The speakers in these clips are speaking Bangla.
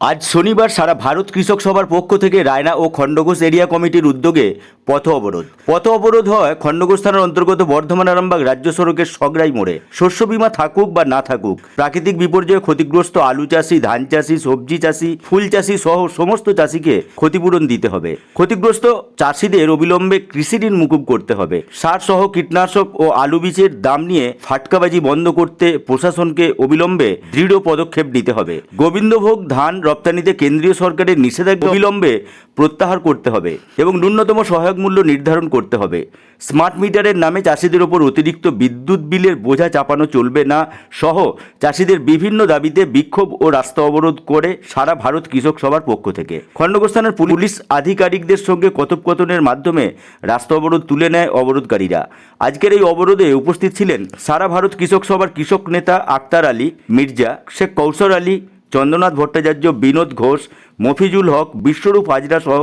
আজ শনিবার সারা ভারত কৃষক সভার পক্ষ থেকে রায়না ও খণ্ডঘোষ এরিয়া কমিটির উদ্যোগে পথ অবরোধ। পথ অবরোধ হয় খণ্ডঘোষ থানার অন্তর্গত বর্ধমান আরামবাগ রাজ্য সড়কের সগড়াই মোড়ে শস্য বীমা থাকুক বা না থাকুক, প্রাকৃতিক বিপর্যয়ে ক্ষতিগ্রস্ত আলু চাষি, ধান চাষি, সবজি চাষি, ফুল চাষি সহ সমস্ত চাষিকে ক্ষতিপূরণ দিতে হবে। ক্ষতিগ্রস্ত চাষিদের অবিলম্বে কৃষি ঋণ মুকুব করতে হবে। সার সহ কীটনাশক ও আলু বীজের দাম নিয়ে ফাটকাবাজি বন্ধ করতে প্রশাসনকে অবিলম্বে দৃঢ় পদক্ষেপ নিতে হবে। গোবিন্দভোগ ধান রপ্তানিতে কেন্দ্রীয় সরকারের নিষেধাজ্ঞা অবিলম্বে প্রত্যাহার করতে হবে এবং ন্যূনতম সহায়ক মূল্য নির্ধারণ করতে হবে। স্মার্ট মিটারের নামে চাষিদের ওপর অতিরিক্ত বিদ্যুৎ বিলের বোঝা চাপানো চলবে না সহ চাষিদের বিভিন্ন দাবিতে বিক্ষোভ ও রাস্তা অবরোধ করে সারা ভারত কৃষক সভার পক্ষ থেকে। খণ্ডগোস্থানের পুলিশ আধিকারিকদের সঙ্গে কথোপকথনের মাধ্যমে রাস্তা অবরোধ তুলে নেয় অবরোধকারীরা। আজকের এই অবরোধে উপস্থিত ছিলেন সারা ভারত কৃষক সভার কৃষক নেতা আক্তার আলী, মির্জা শেখ কৌশর আলী চন্দ্রনাথ ভট্টাচার্য বিনোদ ঘোষ মফিজুল হক বিশ্বরূপ হাজরা সহ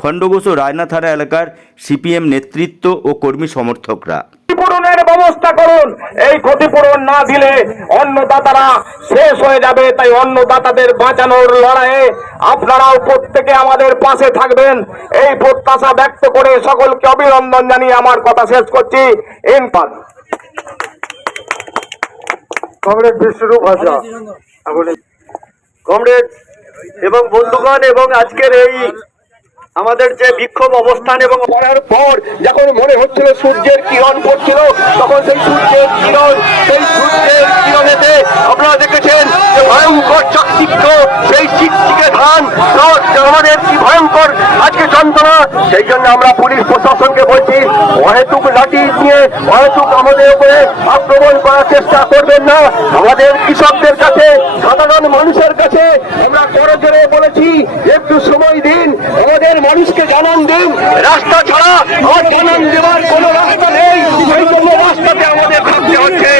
খণ্ডঘোষ ও রায়না থানা এলাকার সিপিএম নেতৃত্ব ও কর্মী সমর্থকরা। ক্ষতিপূরণের ব্যবস্থা করুন। এই ক্ষতিপূরণ না দিলে অন্নদাতারা শেষ হয়ে যাবে। তাই অন্নদাতাদের বাঁচানোর লড়াইয়ে আপনারাও প্রত্যেকে আমাদের পাশে থাকবেন। এই প্রত্যাশা ব্যক্ত করে সকলকে অভিনন্দন জানিয়ে আমার কথা শেষ করছি। ইনপান কমরেড বিশ্বরূপ হাজরা। কমরেড এবং বন্ধুগণ এবং আজকের এই আমাদের যে বিক্ষোভ অবস্থান এবং করার পর যখন মনে হচ্ছিল সূর্যের কিরণ পড়ছিল, তখন সেই সূর্যের কিরণ, সেই সূর্যের কিরণেতে আপনারা দেখেছেন যে ভয়ঙ্কর চাকচিক্য, সেই চিকচিকে ধান আমাদের কি ভয়ঙ্কর আজকে যন্ত্রণা, সেই জন্য আমরা পুলিশ প্রশাসনকে বলছি, অহেতুক লাঠি নিয়ে, অহেতুক আমাদের উপরে আক্রমণ করার চেষ্টা করবেন না। আমাদের কৃষকদের কাছে, সাধারণ মানুষের কাছে আমরা করে জোরে বলেছি, একটু সময় দিন, আমাদের মানুষকে জানান দিন। রাস্তা ছাড়া আর জানান দেওয়ার কোনো রাস্তা নেই। সেই জন্য রাস্তাতে আমাদের থাকতে হচ্ছে।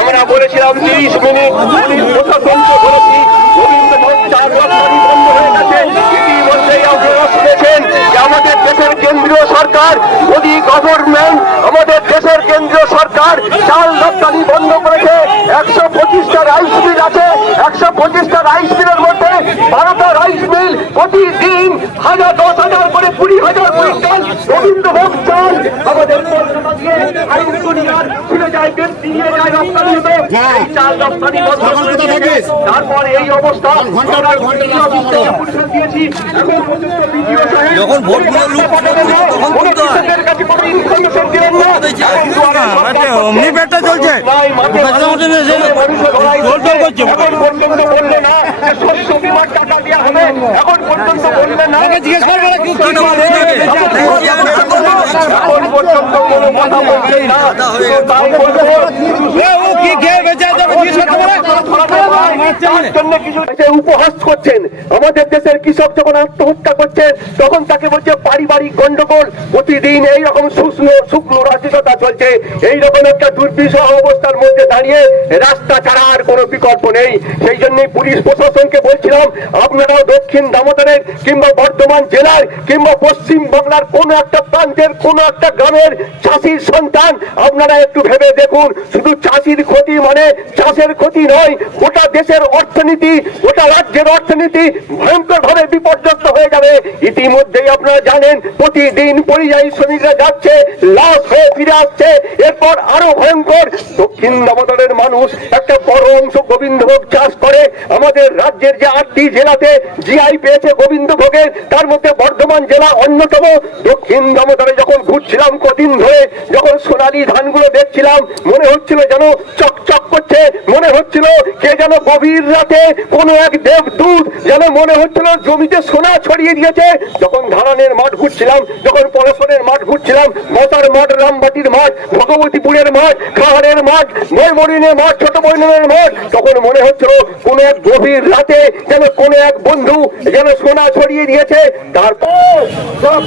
আমরা বলেছিলাম তিরিশ মিনিট পুলিশ প্রশাসনকে বলেছি গোবিন্দ ভোগ চার রাস্তাটি বন্ধ হয়ে গেছে ইতিমধ্যেই আপনারা শুনেছেন যে আমাদের দেশের কেন্দ্রীয় সরকার মোদী গভর্নমেন্ট আমাদের দেশের কেন্দ্রীয় সরকার চাল রপ্তানি বন্ধ করেছে। একশো পঁচিশটা রাইস মিল আছে। একশো পঁচিশটা রাইস মিলের মধ্যে বারোটা রাইস মিল প্রতিদিন হাজার দশ হাজার করে কুড়ি হাজার কুইন্টাল গোবিন্দভোগ চাল আমাদের কলকাতা দিয়ে আইন দুনিয়ার ছিঁড়ে যায় বেশি পর্যন্ত বললে না জিজ্ঞেস করবে কি- কি করবে এটাকে? এখন পর্যন্ত কোনো কথা বলছেন না শুধু তাই বলছে এ, ও কি খেয়ে বেঁচে আছে, জিজ্ঞেস করতে পারি? তার জন্য কিছু সে উপহাস করছেন আমাদের দেশের কৃষক যখন আত্মহত্যা করছে তখন তাকে বলছে পারিবারিক গন্ডগোল প্রতিদিন এই রকম শুষ্ক শুকনো রাজনীতি চলছে এই রকম একটা দুর্বিষহ অবস্থার মধ্যে দাঁড়িয়ে রাস্তা ছাড়া আর কোনো বিকল্প নেই। সেই জন্যই পুলিশ প্রশাসনকে বলছিলাম, আপনারাও দক্ষিণ দামোদরের কিংবা বর্ধমান জেলার কিংবা পশ্চিম বাংলার কোন একটা প্রান্তের, কোন একটা গ্রামের চাষির সন্তান আপনারা একটু ভেবে দেখুন। শুধু চাষির ক্ষতি মানে চাষের ক্ষতি নয়, গোটা দেশের অর্থনীতি, গোটা রাজ্যের অর্থনীতি ভয়ঙ্কর ভাবে বিপর্যস্ত হয়ে যাবে। ইতিমধ্যেই আপনারা জানেন, প্রতিদিন পরিযায়ী শ্রমিকরা যাচ্ছে, লাশ হয়ে ফিরে আসছে। এরপর আরও ভয়ঙ্কর দক্ষিণ দামোদরের মানুষ একটা বড় অংশ গোবিন্দভোগ চাষ করে। আমাদের রাজ্যের যে আটটি জেলাতে জিআই পেয়েছে গোবিন্দভোগের, তার মধ্যে বর্ধমান জেলা অন্যতম। দক্ষিণ দামোদরে যখন ঘুরছিলাম কদিন ধরে, যখন সোনালী ধানগুলো দেখছিলাম, মনে হচ্ছিল যেন চকচক করছে, মনে হচ্ছিল কে যেন গভীর রাতে কোনো এক দেবদূত যেন মনে হচ্ছিল জমিতে সোনা ছড়িয়ে দিয়েছে। যখন ধারানের মাঠ ঘুরছিলাম, যখন পলাশনের মাঠ ঘুরছিলাম মতার মাঠ, রামবাটির মাঠ, ভগবতীপুরের মাঠ, খাহারের মাঠ ময়মরিনের মাঠ, ছোট বৈনের মাঠ, তখন মনে হচ্ছিল কোন এক গভীর রাতে যেন কোন এক বন্ধু যেন সোনা ছড়িয়ে দিয়েছে। তারপর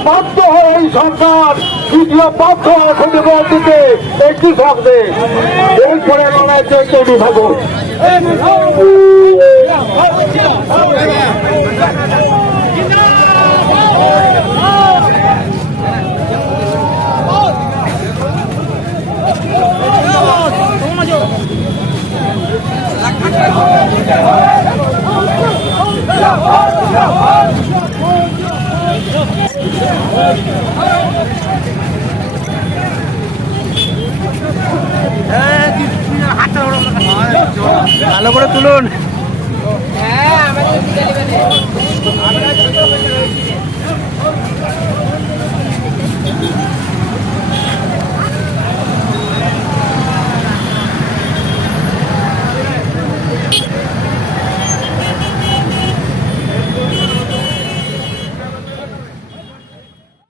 বাধ্য হয় এই সরকার, দ্বিতীয় বাধ্য ক্ষতিপূরণ দিতে এই কৃষকদের এই পরে লড়াই চলছে থাকুন হ্যাঁ, ভালো করে তুলুন।